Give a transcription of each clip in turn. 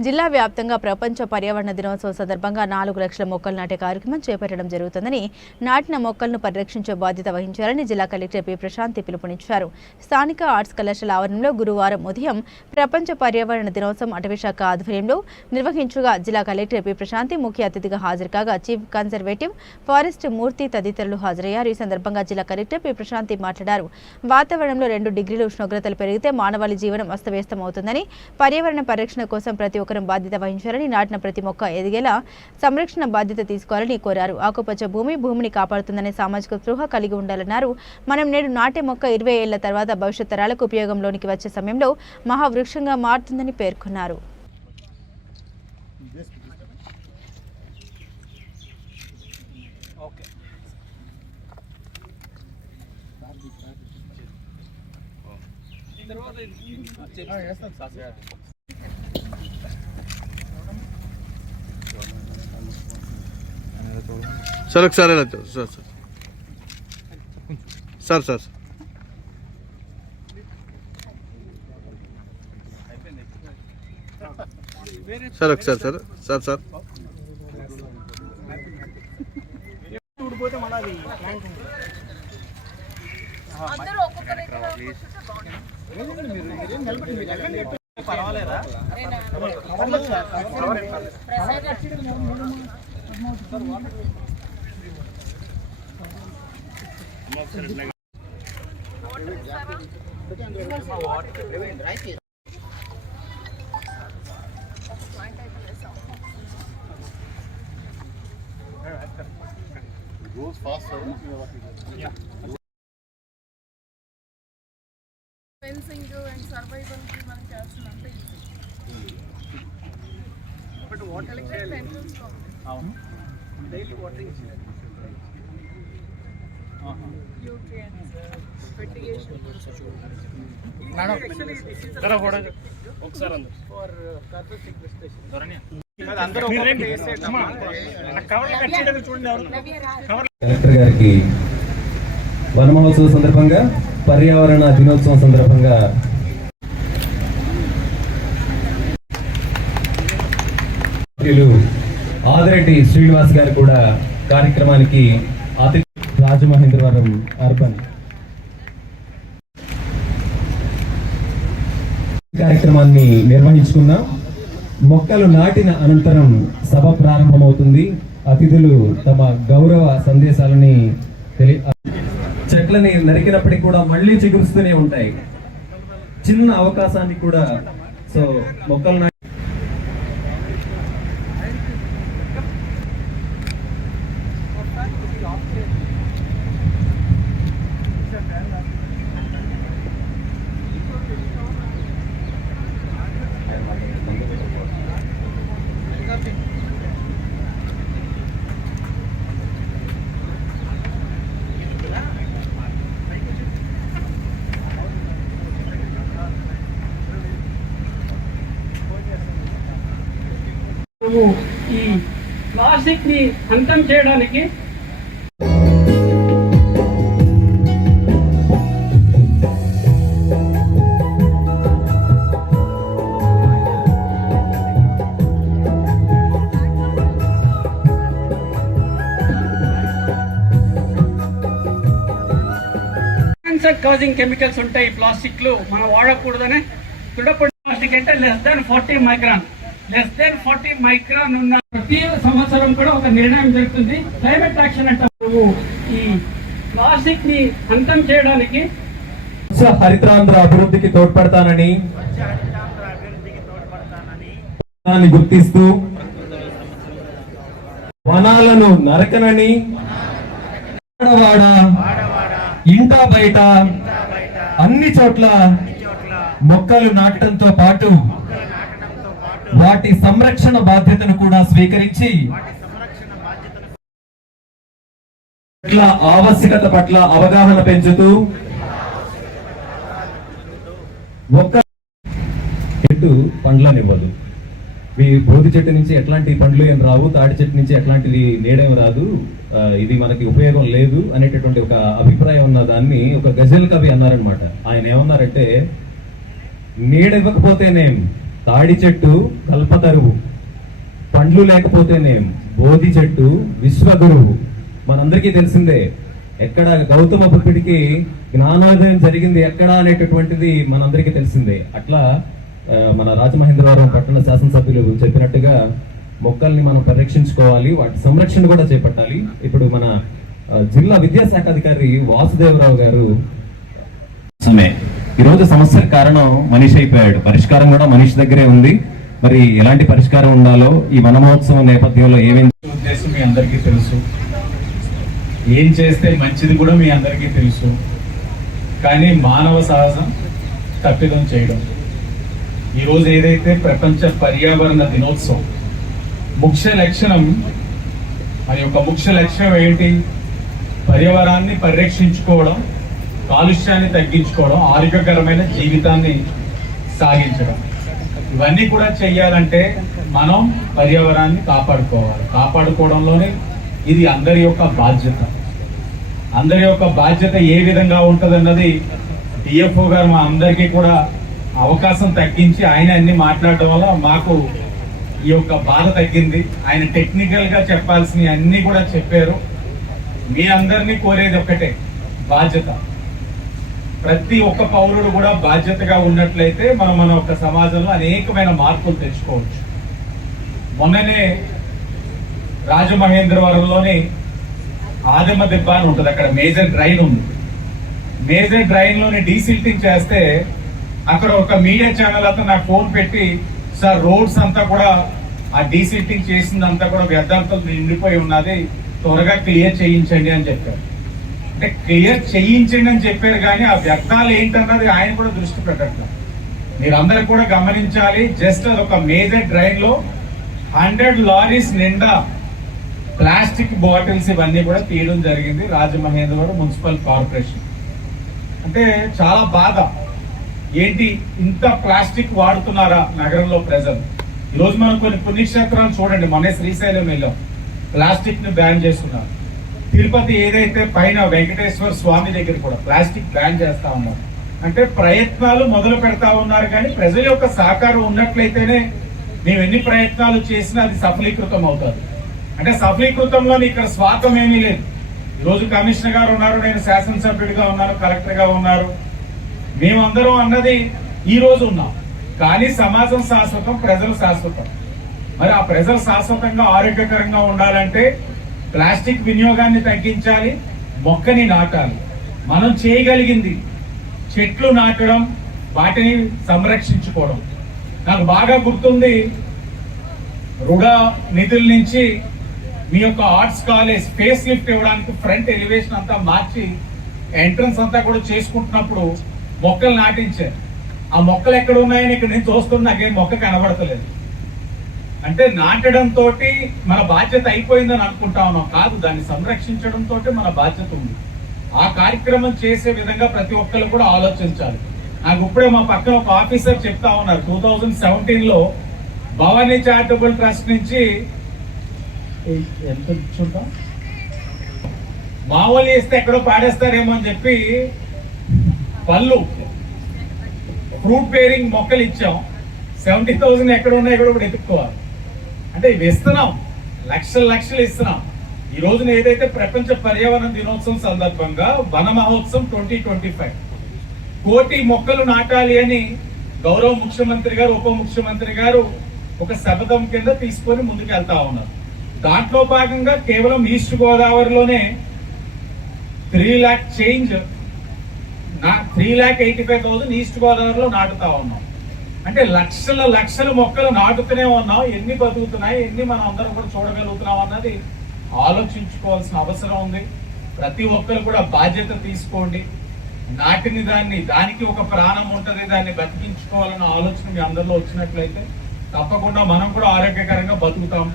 జిల్లా వ్యాప్తంగా ప్రపంచ పర్యావరణ దినోత్సవం సందర్భంగా నాలుగు లక్షల మొక్కలు నాటే కార్యక్రమం చేపట్టడం జరుగుతుందని నాటిన మొక్కలను పరిరక్షించే బాధ్యత వహించాలని జిల్లా కలెక్టర్ పి. ప్రశాంతి పిలుపునిచ్చారు. స్థానిక ఆర్ట్స్ కళాశాల ఆవరణలో గురువారం ఉదయం ప్రపంచ పర్యావరణ దినోత్సవం అటవీశాఖ ఆధ్వర్యంలో నిర్వహించగా జిల్లా కలెక్టర్ పి. ప్రశాంతి ముఖ్య అతిథిగా హాజరు కాగా చీఫ్ కన్జర్వేటివ్ ఫారెస్ట్ మూర్తి తదితరులు హాజరయ్యారు. ఈ సందర్భంగా జిల్లా కలెక్టర్ పి. ప్రశాంతి మాట్లాడారు. వాతావరణంలో రెండు డిగ్రీల ఉష్ణోగ్రతలు పెరిగితే మానవాళి జీవనం అస్తవ్యస్తమవుతుందని పర్యావరణ పరిరక్షణ కోసం ప్రతి ఒక్కరూ బాధ్యత వహించాలని నాటిన ప్రతి మొక్క ఎదిగేలా సంరక్షణ బాధ్యత తీసుకోవాలని కోరారు. ఆకుపచ్చ భూమి భూమిని కాపాడుతుందనే సామాజిక స్పృహ కలిగి ఉండాలన్నారు. మనం నేడు నాటే మొక్క ఇరవై ఏళ్ళ తర్వాత భవిష్యత్ తరాలకు ఉపయోగంలోనికి వచ్చే సమయంలో మహావృక్షంగా మారుతుందని పేర్కొన్నారు. సార్ ఒకసారి ఇలా sir sir sir. Sir sir ఒకసారి sir sir sir. Fencing and survival కి మనం చేస్తున్నంత easy but watering entrance daily watering nutrients collector గారికి వన మహోత్సవం సందర్భంగా పర్యావరణ దినోత్సవం సందర్భంగా ఆదిరెడ్డి శ్రీనివాస్ గారు కూడా కార్యక్రమానికి అతి రాజమహేంద్రవరం అర్బన్ కార్యక్రమాన్ని నిర్వహించుకున్నాం. మొక్కలు నాటిన అనంతరం సభ ప్రారంభమవుతుంది. అతిథులు తమ గౌరవ సందేశాలని తెలియ చెట్లని నరికినప్పటికీ కూడా మళ్ళీ చిగురుస్తూనే ఉంటాయి. చిన్న అవకాశాన్ని కూడా సో మొక్కలు నాటి ఈ ప్లాస్టిక్ని అంతం చేయడానికి క్యాన్సర్ కాజింగ్ కెమికల్స్ ఉంటాయి ప్లాస్టిక్లు మనం వాడకూడదనే. దృఢపడి ప్లాస్టిక్ అంటే less than forty micron less than forty micron ఉన్న ప్రతి సంవత్సరం కూడా ఒక నిర్ణయం జరుగుతుంది. క్లైమేట్ యాక్షన్ అంటే ఈ ప్లాస్టిక్ని అంతం చేయడానికి హరితాంధ్ర అభివృద్ధికి తోడ్పడతానని దాన్ని గుర్తిస్తూ వనాలను నరకనని వాడవాడ ఇంట బయట అన్ని చోట్ల మొక్కలు నాటడంతో పాటు వాటి సంరక్షణ బాధ్యతను కూడా స్వీకరించి పట్ల ఆవశ్యకత పట్ల అవగాహన పెంచుతూ ఒక్క చెట్టు పండ్లనివ్వదు. మీ బోధి చెట్టు నుంచి ఎట్లాంటి పండ్లు ఏం రావు తాటి చెట్టు నుంచి ఎట్లాంటిది నీడేం రాదు ఇది మనకి ఉపయోగం లేదు అనేటటువంటి ఒక అభిప్రాయం ఉన్న దాన్ని ఒక గజల్ కవి అన్నారనమాట ఆయన ఏమన్నారంటే నీడ ఇవ్వకపోతేనేం తాడి చెట్టు కల్పతరువు పండ్లు లేకపోతేనేం బోధి చెట్టు విశ్వగురువు మనందరికీ తెలిసిందే ఎక్కడ గౌతమ బుద్ధుడికి జ్ఞానోదయం జరిగింది ఎక్కడ అనేటటువంటిది మనందరికీ తెలిసిందే. అట్లా మన రాజమహేంద్రవరం పట్టణ శాసనసభ్యులు చెప్పినట్టుగా మొక్కల్ని మనం పరిరక్షించుకోవాలి వాటి సంరక్షణ కూడా చేపట్టాలి. ఇప్పుడు మన జిల్లా విద్యాశాఖ అధికారి వాసుదేవరావు గారు సమే. ఈరోజు సమస్యకు కారణం మనిషి అయిపోయాడు. పరిష్కారం కూడా మనిషి దగ్గరే ఉంది. మరి ఎలాంటి పరిష్కారం ఉండాలో ఈ వన మహోత్సవం నేపథ్యంలో ఏమేమి ఉద్దేశం మీ అందరికీ తెలుసు. ఏం చేస్తే మంచిది కూడా మీ అందరికీ తెలుసు. కానీ మానవ సహజం తప్పిదం చేయడం. ఈరోజు ఏదైతే ప్రపంచ పర్యావరణ దినోత్సవం ముఖ్య లక్షణం ఆ యొక్క ముఖ్య లక్ష్యం ఏంటి? పర్యావరణాన్ని పరిరక్షించుకోవడం కాలుష్యాన్ని తగ్గించుకోవడం ఆరోగ్యకరమైన జీవితాన్ని సాగించడం. ఇవన్నీ కూడా చెయ్యాలంటే మనం పర్యావరణాన్ని కాపాడుకోవాలి. కాపాడుకోవడంలోనే ఇది అందరి యొక్క బాధ్యత. అందరి యొక్క బాధ్యత ఏ విధంగా ఉంటదన్నది డిఎఫ్ఓ గారు మా అందరికీ కూడా అవకాశం తగ్గించి ఆయన అన్ని మాట్లాడడం వల్ల మాకు ఈ యొక్క బాధ తగ్గింది. ఆయన టెక్నికల్గా చెప్పాల్సినవి అన్నీ కూడా చెప్పారు. మీ అందరినీ కోరేది ఒక్కటే బాధ్యత. ప్రతి ఒక్క పౌరుడు కూడా బాధ్యతగా ఉన్నట్లయితే మనం మన ఒక సమాజంలో అనేకమైన మార్పులు తెచ్చుకోవచ్చు. మొన్ననే రాజమహేంద్రవరంలోని ఆదిమ దిబ్బ అని ఉంటుంది. అక్కడ మేజర్ డ్రైన్ ఉంది. మేజర్ డ్రైన్లోని డీసిల్టింగ్ చేస్తే అక్కడ ఒక మీడియా ఛానల్ అతను నాకు ఫోన్ పెట్టి సార్ రోడ్స్ అంతా కూడా ఆ డీసిల్టింగ్ చేసిందంతా కూడా వ్యర్థాలతో నిండిపోయి ఉన్నది. త్వరగా క్లియర్ చేయించండి అని చెప్పారు. అంటే క్లియర్ చేయించండి అని చెప్పాడు కానీ ఆ వ్యర్థాలు ఏంటన్నది ఆయన కూడా దృష్టి పెట్టట్లేదు. మీరందరూ కూడా గమనించాలి జస్ట్ ఒక మేజర్ డ్రైన్లో హండ్రెడ్ లారీస్ నిండా ప్లాస్టిక్ బాటిల్స్ ఇవన్నీ కూడా తీయడం జరిగింది రాజమహేంద్రవరం మున్సిపల్ కార్పొరేషన్. అంటే చాలా బాధ. ఏంటి ఇంత ప్లాస్టిక్ వాడుతున్నారా నగరంలో ప్రజలు? ఈరోజు మనం కొన్ని పుణ్యక్షేత్రాలు చూడండి మొన్నే శ్రీశైలం వెళ్ళాం. ప్లాస్టిక్ను బ్యాన్ చేస్తున్నారు. తిరుపతి ఏదైతే పైన వెంకటేశ్వర స్వామి దగ్గర కూడా ప్లాస్టిక్ బ్యాన్ చేస్తా ఉన్నారు. అంటే ప్రయత్నాలు మొదలు పెడతా ఉన్నారు కానీ ప్రజల యొక్క సహకారం ఉన్నట్లయితేనే మేము ఎన్ని ప్రయత్నాలు చేసినా అది సఫలీకృతం అవుతుంది. అంటే సఫలీకృతంలో ఇక్కడ స్వార్థం ఏమీ లేదు. ఈరోజు కమిషనర్ గారు ఉన్నారు నేను శాసనసభ్యుడిగా ఉన్నాను కలెక్టర్గా ఉన్నారు. మేమందరం అన్నది ఈ రోజు ఉన్నాం. కానీ సమాజం శాశ్వతం ప్రజలు శాశ్వతం. మరి ఆ ప్రజలు శాశ్వతంగా ఆరోగ్యకరంగా ఉండాలంటే ప్లాస్టిక్ వినియోగాన్ని తగ్గించాలి మొక్కని నాటాలి. మనం చేయగలిగింది చెట్లు నాటడం వాటిని సంరక్షించుకోవడం. నాకు బాగా గుర్తుంది రుడా నిధుల నుంచి మీ యొక్క ఆర్ట్స్ కాలేజ్ స్పేస్ లిఫ్ట్ ఇవ్వడానికి ఫ్రంట్ ఎలివేషన్ అంతా మార్చి ఎంట్రన్స్ అంతా కూడా చేసుకుంటున్నప్పుడు మొక్కలు నాటించారు. ఆ మొక్కలు ఎక్కడ ఉన్నాయని ఇక్కడ నేను చూస్తున్నా నాకేం మొక్క కనబడతలేదు. అంటే నాటడం తోటి మన బాధ్యత అయిపోయిందని అనుకుంటా ఉన్నాం. కాదు దాన్ని సంరక్షించడం తోటి మన బాధ్యత ఉంది. ఆ కార్యక్రమం చేసే విధంగా ప్రతి ఒక్కరు కూడా ఆలోచించాలి. నాకు ఇప్పుడే మా పక్కన ఒక ఆఫీసర్ చెప్తా ఉన్నారు. టూ థౌజండ్ సెవెంటీన్లో భవానీ చారిటబుల్ ట్రస్ట్ నుంచి ఎంత చూద్దాం మామూలు ఇస్తే ఎక్కడో పాడేస్తారేమో అని చెప్పి పళ్ళు ఫ్రూట్ బేరింగ్ మొక్కలు ఇచ్చాం. సెవెంటీ థౌసండ్ ఎక్కడ ఉన్నాయో కూడా ఇప్పుడు ఎత్తుక్కోవాలి అంటే ఇవి ఇస్తున్నాం. లక్షల లక్షలు ఇస్తున్నాం. ఈ రోజున ఏదైతే ప్రపంచ పర్యావరణ దినోత్సవం సందర్భంగా వన మహోత్సవం ట్వంటీ ట్వంటీ ఫైవ్. కోటి మొక్కలు నాటాలి అని గౌరవ ముఖ్యమంత్రి గారు ఉప ముఖ్యమంత్రి గారు ఒక శపథం కింద తీసుకొని ముందుకు వెళ్తా ఉన్నారు. దాంట్లో భాగంగా కేవలం ఈస్ట్ గోదావరిలోనే త్రీ లాక్ చేంజ్ నా three lakh eighty five thousand east గోదావరిలో నాటుతా ఉన్నాం. అంటే లక్షల లక్షల మొక్కలు నాటుతూనే ఉన్నాం. ఎన్ని బతుకుతున్నాయి ఎన్ని మనం అందరం కూడా చూడగలుగుతున్నాం అన్నది ఆలోచించుకోవాల్సిన అవసరం ఉంది. ప్రతి ఒక్కరు కూడా బాధ్యత తీసుకోండి. నాటిని దాన్ని దానికి ఒక ప్రాణం ఉంటుంది దాన్ని బతికించుకోవాలన్న ఆలోచన మీ అందరిలో వచ్చినట్లయితే తప్పకుండా మనం కూడా ఆరోగ్యకరంగా బతుకుతాం.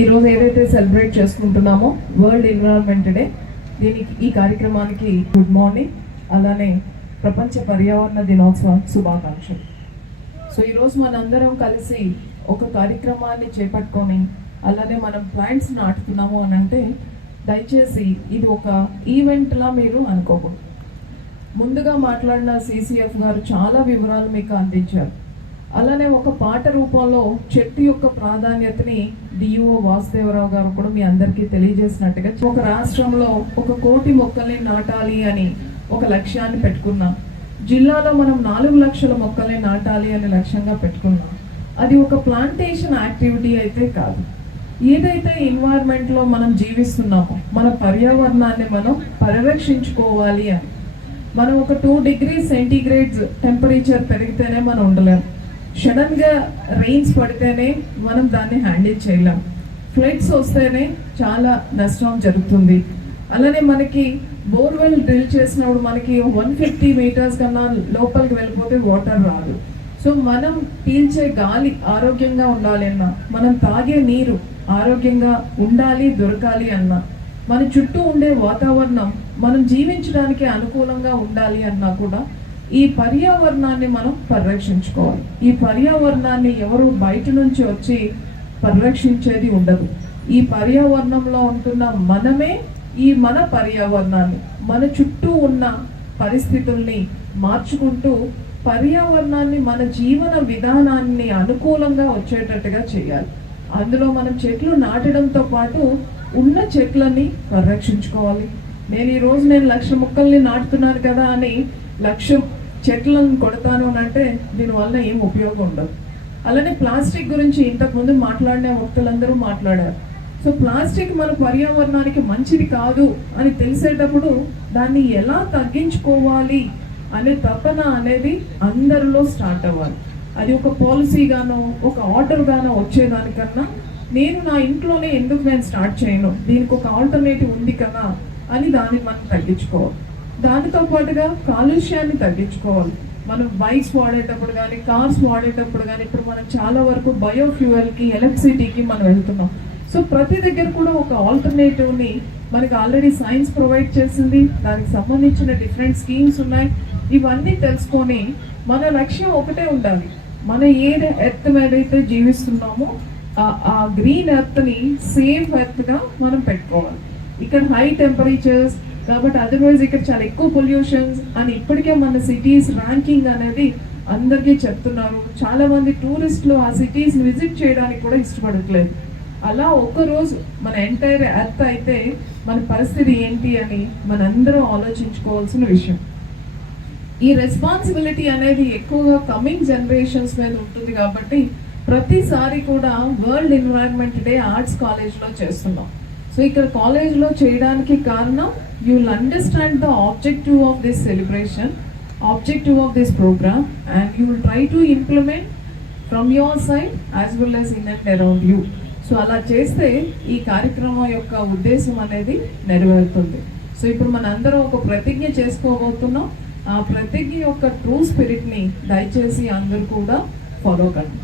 ఈ రోజు ఏదైతే సెలబ్రేట్ చేసుకుంటున్నామో వరల్డ్ ఎన్విరాన్మెంట్ డే దీనికి ఈ కార్యక్రమానికి గుడ్ మార్నింగ్ అలానే ప్రపంచ పర్యావరణ దినోత్సవ శుభాకాంక్షలు. సో ఈరోజు మనందరం కలిసి ఒక కార్యక్రమాన్ని చేపట్టుకొని అలానే మనం ప్లాంట్స్ నాటుతున్నాము అని అంటే దయచేసి ఇది ఒక ఈవెంట్లా మీరు అనుకోకూడదు. ముందుగా మాట్లాడిన సిసిఎఫ్ గారు చాలా వివరాలు మీకు అందించారు. అలానే ఒక పాట రూపంలో చెట్టు యొక్క ప్రాధాన్యతని డిఓ వాసుదేవరావు గారు కూడా మీ అందరికీ తెలియజేసినట్టుగా ఒక రాష్ట్రంలో ఒక కోటి మొక్కల్ని నాటాలి అని ఒక లక్ష్యాన్ని పెట్టుకున్నాం. జిల్లాలో మనం నాలుగు లక్షల మొక్కల్ని నాటాలి అని లక్ష్యంగా పెట్టుకున్నాం. అది ఒక ప్లాంటేషన్ యాక్టివిటీ అయితే కాదు. ఏదైతే ఎన్వైర్న్మెంట్లో మనం జీవిస్తున్నామో మన పర్యావరణాన్ని మనం పరిరక్షించుకోవాలి అని. మనం ఒక టూ డిగ్రీ సెంటీగ్రేడ్స్ టెంపరేచర్ పెరిగితేనే మనం ఉండలేం. సడన్గా రెయిన్స్ పడితేనే మనం దాన్ని హ్యాండిల్ చేయలేం. ఫ్లడ్స్ వస్తేనే చాలా నష్టం జరుగుతుంది. అలానే మనకి బోర్వెల్ డ్రిల్ చేసినప్పుడు మనకి వన్ ఫిఫ్టీ మీటర్స్ కన్నా లోపలికి వెళ్ళిపోతే వాటర్ రాదు. సో మనం పీల్చే గాలి ఆరోగ్యంగా ఉండాలి అన్నా మనం తాగే నీరు ఆరోగ్యంగా ఉండాలి దొరకాలి అన్నా మన చుట్టూ ఉండే వాతావరణం మనం జీవించడానికి అనుకూలంగా ఉండాలి అన్నా కూడా ఈ పర్యావరణాన్ని మనం పరిరక్షించుకోవాలి. ఈ పర్యావరణాన్ని ఎవరు బయట నుంచి వచ్చి పరిరక్షించేది ఉండదు. ఈ పర్యావరణంలో ఉంటున్న మనమే ఈ మన పర్యావరణాన్ని మన చుట్టూ ఉన్న పరిస్థితుల్ని మార్చుకుంటూ పర్యావరణాన్ని మన జీవన విధానాన్ని అనుకూలంగా వచ్చేటట్టుగా చేయాలి. అందులో మనం చెట్లు నాటడంతో పాటు ఉన్న చెట్లని పరిరక్షించుకోవాలి. నేను ఈ రోజు నేను లక్ష మొక్కల్ని నాటుతున్నాను కదా అని లక్ష చెట్లను కొడతాను అని అంటే దీనివల్ల ఏం ఉపయోగం ఉండదు. అలానే ప్లాస్టిక్ గురించి ఇంతకుముందు మాట్లాడిన వక్తలందరూ మాట్లాడారు. సో ప్లాస్టిక్ మన పర్యావరణానికి మంచిది కాదు అని తెలిసేటప్పుడు దాన్ని ఎలా తగ్గించుకోవాలి అనే తపన అనేది అందరిలో స్టార్ట్ అవ్వాలి. అది ఒక పాలసీగానో ఒక ఆర్డర్గానో వచ్చేదానికన్నా నేను నా ఇంట్లోనే ఎందుకు నేను స్టార్ట్ చేయను? దీనికి ఒక ఆల్టర్నేటివ్ ఉంది కదా అని దాన్ని మనం తగ్గించుకోవాలి. దానితో పాటుగా కాలుష్యాన్ని తగ్గించుకోవాలి. మనం బైక్స్ వాడేటప్పుడు కానీ కార్స్ వాడేటప్పుడు కానీ ఇప్పుడు మనం చాలా వరకు బయోఫ్యూయల్కి ఎలక్ట్రిసిటీకి మనం వెళ్తున్నాం. సో ప్రతి దగ్గర కూడా ఒక ఆల్టర్నేటివ్ని మనకి ఆల్రెడీ సైన్స్ ప్రొవైడ్ చేసింది. దానికి సంబంధించిన డిఫరెంట్ స్కీమ్స్ ఉన్నాయి. ఇవన్నీ తెలుసుకొని మన లక్ష్యం ఒకటే ఉండాలి. మన ఏది ఎర్త్ మీద అయితే జీవిస్తున్నామో ఆ- గ్రీన్ ఎర్త్ని సేమ్ సేఫ్ మనం పెట్టుకోవాలి. ఇక్కడ హై టెంపరేచర్స్ కాబట్టి అదర్వైజ్ ఇక్కడ చాలా ఎక్కువ పొల్యూషన్స్ అని ఇప్పటికే మన సిటీస్ ర్యాంకింగ్ అనేది అందరికీ చెప్తున్నారు. చాలామంది టూరిస్టులు ఆ సిటీస్ని విజిట్ చేయడానికి కూడా ఇష్టపడట్లేదు. అలా ఒక్కరోజు రోజు మన ఎంటైర్ ఎర్త్ అయితే మన పరిస్థితి ఏంటి అని మనందరం ఆలోచించుకోవాల్సిన విషయం. ఈ రెస్పాన్సిబిలిటీ అనేది ఎక్కువగా కమింగ్ జనరేషన్స్ మీద ఉంటుంది కాబట్టి ప్రతిసారి కూడా వరల్డ్ ఎన్విరాన్మెంట్ డే ఆర్ట్స్ కాలేజ్లో చేస్తున్నాం. సో ఇక్కడ కాలేజ్లో చేయడానికి కారణం you will understand the objective of this celebration objective of this programme and you will try to implement from your side as well as in and around you so అలా చేస్తే ఈ కార్యక్రమం యొక్క ఉద్దేశం అనేది నెరవేరుతుంది. సో ఇప్పుడు మనందరం ఒక ప్రతిజ్ఞ చేసుకోబోతున్నాం. ఆ ప్రతిజ్ఞ యొక్క ట్రూ స్పిరిట్ని దయచేసి అందరూ కూడా ఫాలో కండి.